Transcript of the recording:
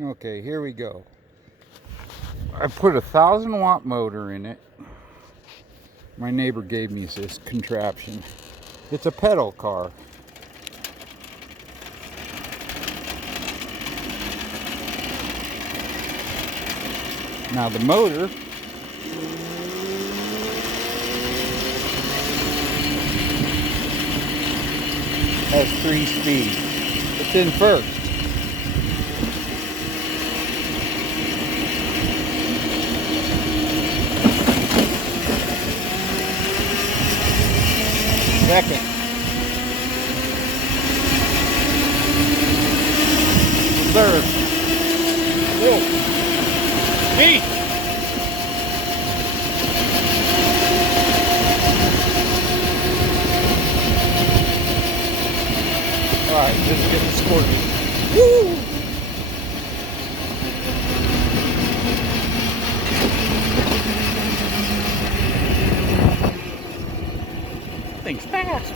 Okay, here we go. I put a 1,000-watt motor in it. My neighbor gave me this contraption. It's a pedal car. Now the motor has 3 speeds. It's in first. Second. Third. Whoa. Hey! Alright, just get the scorpion. Woo! Thing's fast.